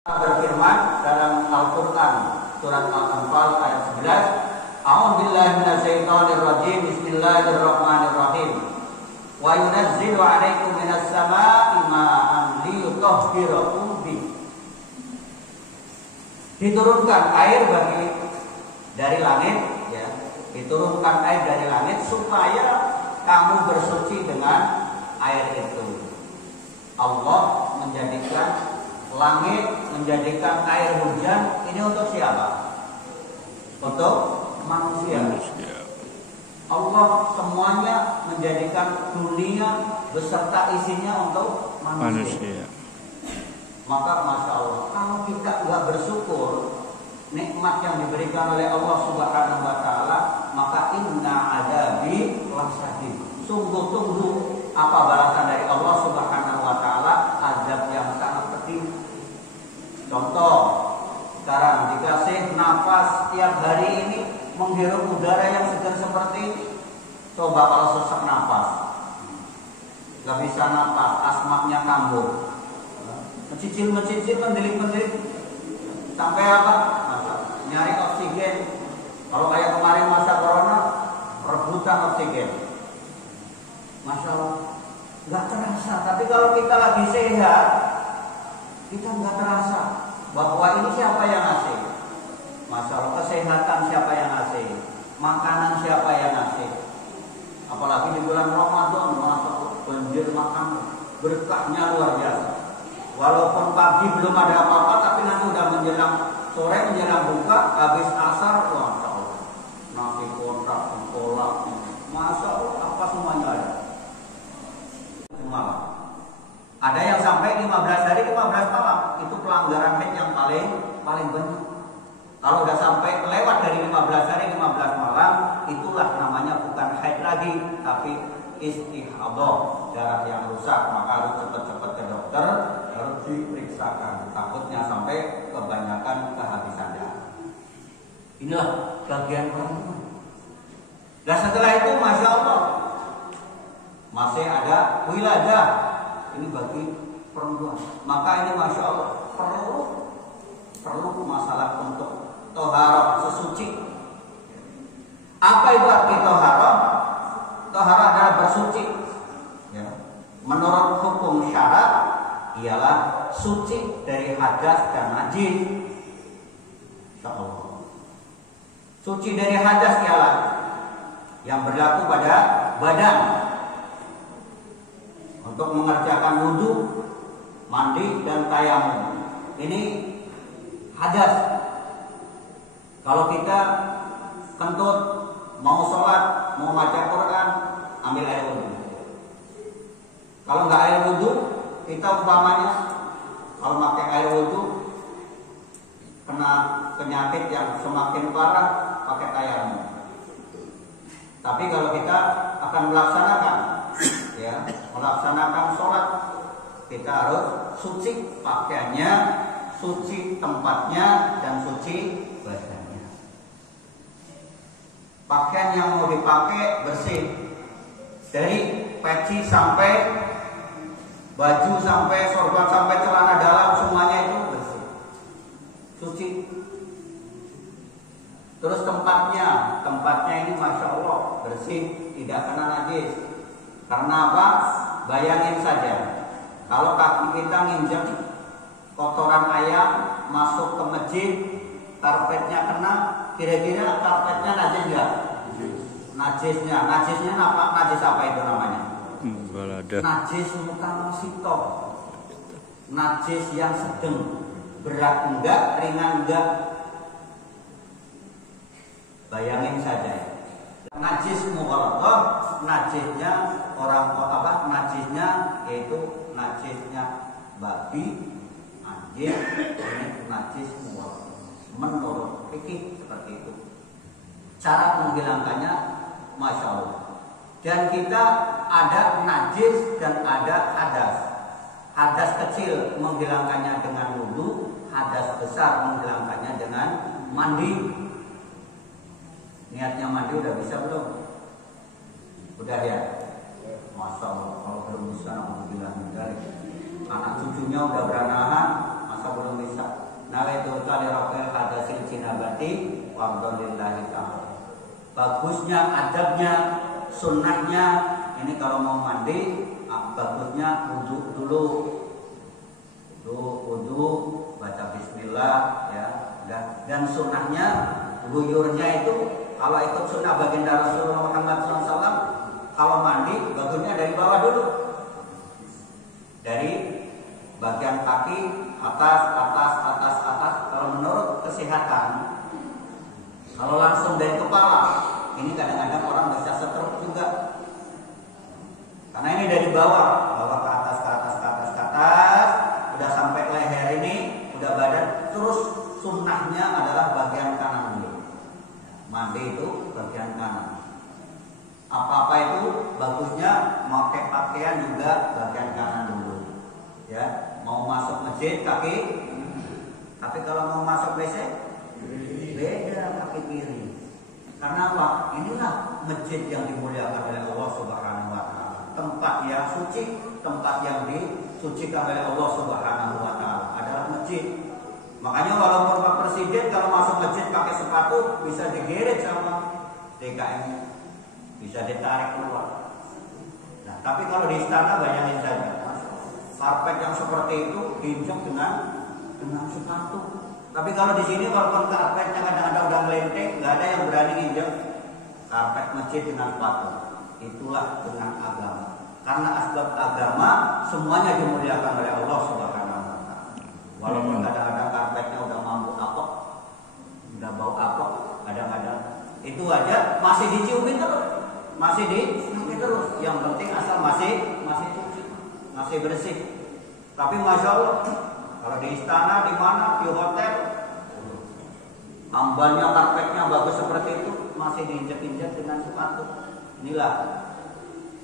Berfirman dalam Al-Quran surat Al-Anfal ayat 11, A'udzubillahi minasyaitonirrajim, Bismillahirrahmanirrahim. Wa yunazzilu 'alaikum minas sama'i ma'an liyutahhirakum bih. Diturunkan air dari langit, ya. Diturunkan air dari langit supaya kamu bersuci dengan air itu. Allah menjadikan langit, menjadikan air hujan ini untuk siapa? Untuk manusia. Allah semuanya menjadikan dunia beserta isinya untuk manusia. Maka Masya Allah, kalau kita nggak bersyukur nikmat yang diberikan oleh Allah Subhanahu Wa Taala, maka inna adabi lasadid. Sungguh-sungguh apa balasan dari Allah Subhanahu Wa Taala, azab yang sangat pedih. Contoh, sekarang dikasih nafas tiap hari ini menghirup udara yang segar seperti ini. Coba kalau sesak nafas, nggak bisa nafas, asmaknya kambuh, mencicil, mendelik, sampai apa? Nyari oksigen. Kalau kayak kemarin masa corona, rebutan oksigen. Masya Allah, nggak terasa. Tapi kalau kita lagi sehat, kita nggak terasa bahwa ini siapa yang ngasih. Masya Allah, kesehatan siapa yang ngasih, makanan siapa yang ngasih. Apalagi di bulan Ramadan, Masya Allah, banjir makanan, berkahnya luar biasa. Walaupun pagi belum ada apa-apa, tapi nanti udah menjelang sore, menjelang buka, habis asar, Masya Allah, nasi kotak, kolak, Masya Allah, apa semuanya ada. Malam. Ada yang sampai 15 hari 15 malam. Itu pelanggaran haid yang paling banyak. Kalau udah sampai lewat dari 15 hari 15 malam, itulah namanya bukan haid lagi, tapi istihadah, darah yang rusak. Maka harus cepat-cepat ke dokter, harus diperiksakan. Takutnya sampai kebanyakan kehabisan darah. Inilah bagian perempuan. Dan setelah itu Masya Allah, masih ada wiladah. Ini bagi perempuan. Maka ini Masya Allah perlu masalah untuk toharah, sesuci. Apa itu arti toharah? Toharah adalah bersuci, ya. Menurut hukum syarat ialah suci dari hadas dan najis. Insya Allah. Suci dari hadas ialah yang berlaku pada badan. Untuk mengerjakan wudhu, mandi dan tayamum. Ini hadas. Kalau kita kentut, mau sholat, mau baca Quran, ambil air wudhu. Kalau nggak air wudhu, kita umpamanya kalau pakai air wudhu kena penyakit yang semakin parah, pakai tayamum. Tapi kalau kita akan melaksanakan sholat, kita harus suci pakaiannya, suci tempatnya, dan suci badannya. Pakaian yang mau dipakai bersih, dari peci sampai baju sampai sorban sampai celana dalam, semuanya itu bersih, suci. Terus tempatnya ini Masya Allah bersih, tidak kena najis. Karena apa? Bayangin saja, kalau kaki kita nginjek kotoran ayam masuk ke masjid, karpetnya kena, kira-kira karpetnya najis nggak? Najisnya apa? Najis apa itu namanya? Najis mutamosito, najis yang sedang, berat enggak, ringan enggak. Bayangin saja. Najis mughalladhah, najisnya najisnya yaitu najisnya babi, anjing, ini najis mughalladhah. Menurut fikih seperti itu. Cara menghilangkannya Masya Allah. Dan kita ada najis dan ada hadas. Hadas kecil menghilangkannya dengan wudu, hadas besar menghilangkannya dengan mandi. Niatnya mandi udah bisa belum? Udah ya? Masya Allah, kalau belum bisa, alhamdulillah. Anak cucunya udah beranahan, masa belum bisa. Nawaitu talirafil hadasil jinabati wa'abdulillahi ta'ala. Bagusnya adabnya, sunnahnya, ini kalau mau mandi, bagusnya wudhu dulu. Wudhu, baca bismillah ya. Dan sunnahnya, guyurnya itu, kalau ikut sunnah baginda Rasulullah Muhammad SAW, kalau mandi bagusnya dari bawah dulu. Dari bagian kaki, atas. Kalau menurut kesehatan, kalau langsung dari kepala, ini kadang-kadang orang bisa stroke juga. Karena ini dari bawah ke atas, udah sampai leher ini, udah badan, terus sunnahnya adalah bagian kanan dulu. Mandi itu bagian kanan. Apa-apa itu bagusnya pakai pakaian juga bagian kanan dulu. Ya, mau masuk masjid kaki, tapi kalau mau masuk WC beda kaki kiri. Karena apa? Inilah masjid yang dimuliakan oleh Allah Subhanahu wa taala. Tempat yang suci, tempat yang disucikan oleh Allah Subhanahu wa taala adalah masjid. Makanya walaupun Pak Presiden kalau masuk masjid pakai sepatu bisa digeret sama DKM, bisa ditarik keluar. Nah, tapi kalau di istana bayangin saja, karpet yang seperti itu diinjak dengan sepatu. Tapi kalau di sini walaupun karpetnya kadang-kadang udah melenteng, nggak ada yang berani injak karpet masjid dengan sepatu. Itulah dengan agama. Karena asbab agama semuanya dimuliakan oleh Allah Subhanahu wa taala. Walaupun kadang-kadang karpetnya udah mampu apok, udah bau apok, kadang-kadang itu aja masih diciumin terus, masih diciumin terus. Yang penting asal masih suci, masih bersih. Tapi masya Allah, kalau di istana, di mana, di hotel, ambalnya karpetnya bagus seperti itu, masih diinjak-injak dengan sepatu. Inilah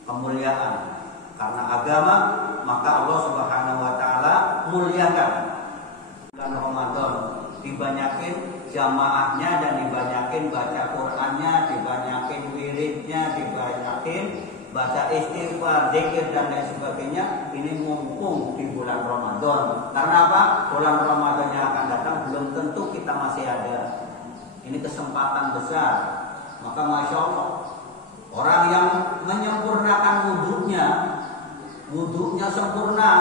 kemuliaan. Karena agama, maka Allah Subhanahu wa taala muliakan. Bulan Ramadan dibanyakin jamaahnya dan dibanyakin baca Qur'annya, dibanyakin wiridnya, dibanyakin baca istighfar, zikir dan lain sebagainya. Ini mumpung di bulan Ramadan. Karena apa? Bulan Ramadan yang akan datang belum tentu kita masih ada. Ini kesempatan besar. Maka masya Allah, orang yang menyempurnakan wudhunya sempurna.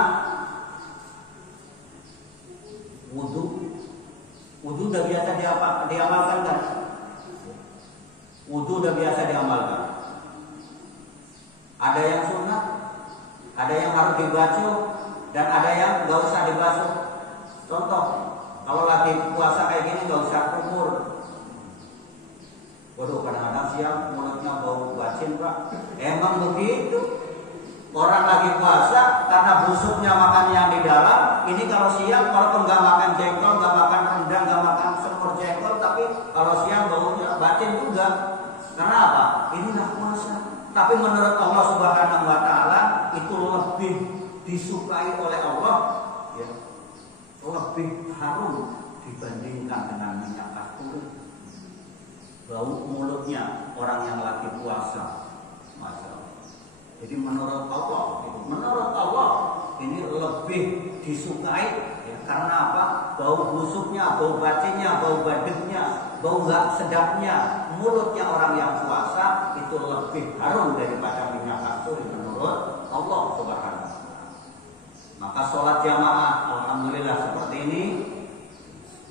Wudhu udah biasa diamalkan kan? Wudhu udah biasa diamalkan. Ada yang sunnah, ada yang harus dibasuh, dan ada yang nggak usah dibasuh. Contoh, kalau lagi puasa kayak gini nggak usah kumur. Waduh, kadang-kadang siang mulutnya bau bacin pak. Emang begitu. Orang lagi puasa karena busuknya makan yang di dalam. Ini kalau siang, kalau nggak makan jengkol, nggak makan rendang, nggak makan semur jengkol, tapi kalau siang baunya bacin juga. Karena apa? Inilah puasa. Tapi menurut Allah Subhanahu wa taala itu lebih disukai oleh Allah, ya. Lebih harum dibandingkan dengan minyak kasturi. Bau mulutnya orang yang lagi puasa. Masya Allah. Jadi menurut Allah ini lebih disukai, ya. Karena apa? Bau busuknya, bau bacinnya, bau badeknya, bau nggak sedapnya mulutnya orang yang puasa itu lebih harum daripada minyak kasturi menurut Allah Subhanahu wa taala. Maka sholat jamaah alhamdulillah seperti ini.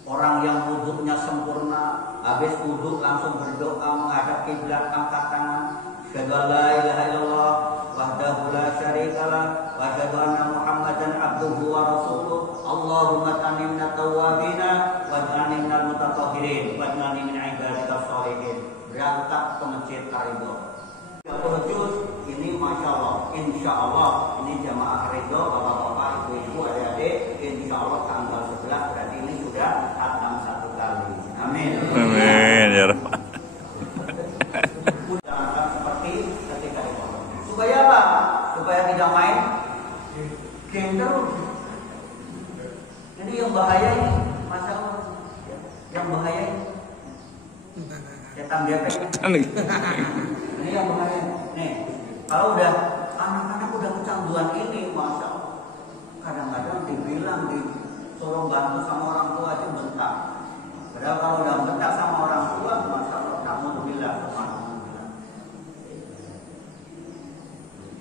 Orang yang wudhunya sempurna, habis wudhu langsung berdoa menghadap kiblat, angkat tangan, asyhadu an la ilaha illallah wahdahu la syarikalah wa asyhadu anna Muhammadan abduhu wa rasuluh. Allahumma tanimna tawwabina waj'alna minal mutatahhirin waj'alna min ibadika sholihin. Berangkat ke masjid Ridho. 30 juz ini masya Allah, insya Allah ini jamaah Ridho, bapak-bapak, ibu-ibu, adik-adik, insya Allah tanggal 11 berarti ini sudah khatam 1 kali. Amin. Amin ya Rabb. Jangan seperti ketika di pondok. Supaya apa? Supaya tidak main game terus. Ini yang bahaya ini, masya Allah. Yang bahaya ini. Setan gepeng. Ini yang bahaya. Nih, kalau udah anak-anak udah kecanduan ini, masya Allah. Kadang-kadang dibilang di suruh bantu sama orang tua aja bentak. Padahal kalau udah bentak sama orang tua, masya Allah, alhamdulillah, alhamdulillah.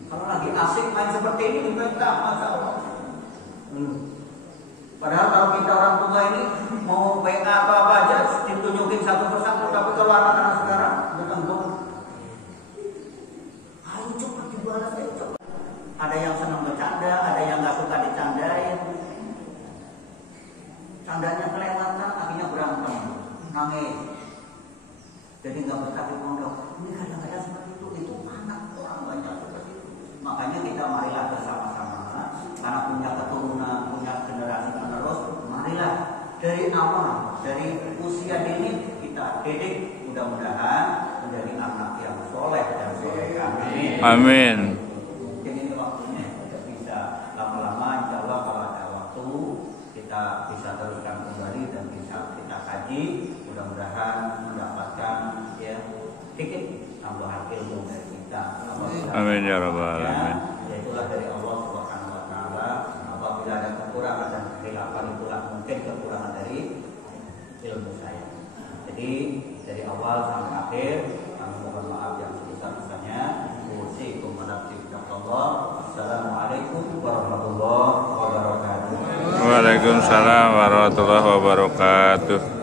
Kalau lagi asik main seperti ini bentak, masya Allah. Padahal kalau kita orang tua ini mau WA apa aja ditunjukin satu persatu, tapi kalau anak-anak sekarang bertenggung. Ayo cepat dibalas, ayo cepat. Ada yang senang bercanda, ada yang nggak suka dicandain. Candanya kelewatan, akhirnya berantem, nangis. Jadi nggak betah di pondok. Ini kadang-kadang seperti itu anak orang banyak seperti itu. Makanya kita marilah bersama-sama, karena punya keturunan, punya generasi penerus, marilah dari awal, dari usia dini kita didik, mudah-mudahan menjadi anak yang soleh dan solehah. Amin. Amin. Mungkin ini waktunya tidak bisa lama-lama, insya Allah kalau ada waktu kita bisa teruskan kembali dan bisa kita kaji, mudah-mudahan mendapatkan ya sedikit tambahan ilmu dari kita. Amin ya rabbal alamin. Itulah dari Allah Subhanahu wa taala. Apabila ada kekurangan dan kehilapan, itulah mungkin kekurangan dari ilmu saya. Jadi dari awal sampai akhir kami mohon maaf yang sebesar-besarnya. Usikum Allah. Assalamualaikum warahmatullahi wabarakatuh. Waalaikumsalam warahmatullahi wabarakatuh.